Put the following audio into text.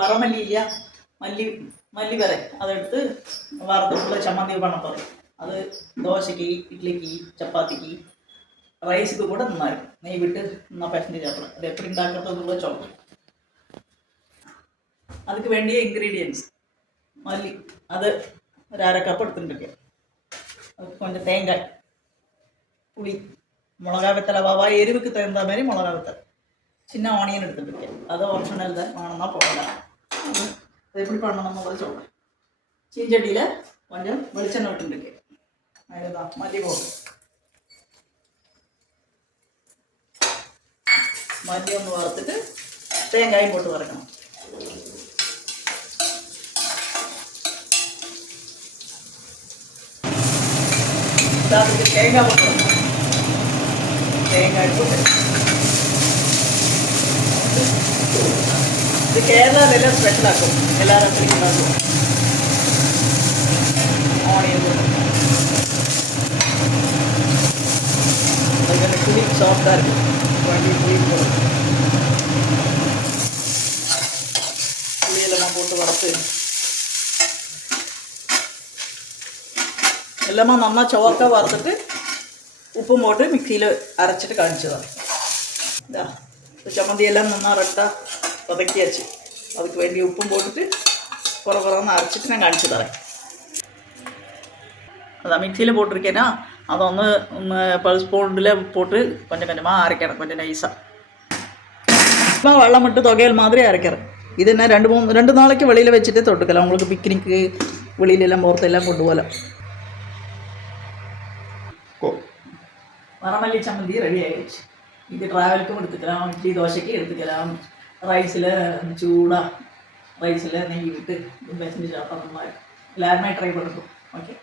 வரமல்லி இல்லையா, மல்லி வரை அதை எடுத்து வாரத்துக்குள்ள சம்மந்தி பண்ண போகிறேன். அது தோசைக்கு, இட்லிக்கு, சப்பாத்திக்கு, ரைஸுக்கு கூட நல்லா இருக்கும். நெய் விட்டு நான் பேசஞ்சு சாப்பிடலாம். அது எப்படி உண்டாக்குறதுக்குள்ள சொல்கிறேன். அதுக்கு வேண்டிய இன்க்ரீடியன்ஸ் மல்லி, அது ஒரு 1/2 கப் எடுத்துட்டுருக்கேன். அதுக்கு கொஞ்சம் தேங்காய், புளி, மிளகா வெத்தலை, எரிவுக்கு தகுந்த மாதிரி மிளகா வெத்தலை, சின்ன ஆனியன் எடுத்துட்டுருக்கேன். அது ஆப்ஷனல் தான், வேணும்னா போடலாம். அது எப்படி பண்ணணும் போது சொல்கிறேன். சீஞ்சட்டியில் கொஞ்சம் வெளிச்செண்ணெய் விட்டுருக்கேன். அதுதான் மல்லி போடும். மல்லி ஒன்று வறுத்துட்டு தேங்காயும் போட்டு வறுக்கணும். அதுக்கு தேங்காய் போட்டுருக்கணும். தேங்காய் போட்டு இது கேரளாவில் ஸ்பெஷலாக்கும், எல்லாரும் பிடிக்கும். ஆனியன் போட்டு அது புளி சாஃப்டாக இருக்கும். புளியெல்லாம் போட்டு வறுத்து எல்லாமே நல்லா சவக்காக வறுத்துட்டு உப்பு போட்டு மிக்சியில் அரைச்சிட்டு காய்ச்சிதான். இதா சம்மந்தியெல்லாம் நல்லா ரெட்டாக வதக்கியாச்சு. அதுக்கு வேண்டிய உப்பும் போட்டுட்டு குறன்னு அரைச்சிட்டு நான் காய்ச்சி தரேன். அதான் மிக்சியில் போட்டிருக்கேன்னா அதை வந்து பல்ஸ் போண்டில் போட்டு கொஞ்சம் கொஞ்சமாக அரைக்கணும், கொஞ்சம் நைஸாக. இப்போ வெள்ளம் மட்டும் தொகையல் மாதிரி அரைக்கிறேன். இது என்ன 2 நாளைக்கு வெளியில் வச்சுட்டு தொட்டுக்கலாம். உங்களுக்கு பிக்னிக்கு வெளியிலெல்லாம் போகிறதெல்லாம் கொண்டு போகலாம். வரமல்லி சம்மந்தி ரெடி ஆகிடுச்சு. இது ட்ராவலுக்கும் எடுத்துக்கலாம், இட்லி தோசைக்கு எடுத்துக்கலாம். ரைஸில் சூடாக ரைஸில் நெய் விட்டு செஞ்சு சாப்பிட்ற மாதிரி எல்லாருமே ட்ரை பண்ணுறோம். ஓகே.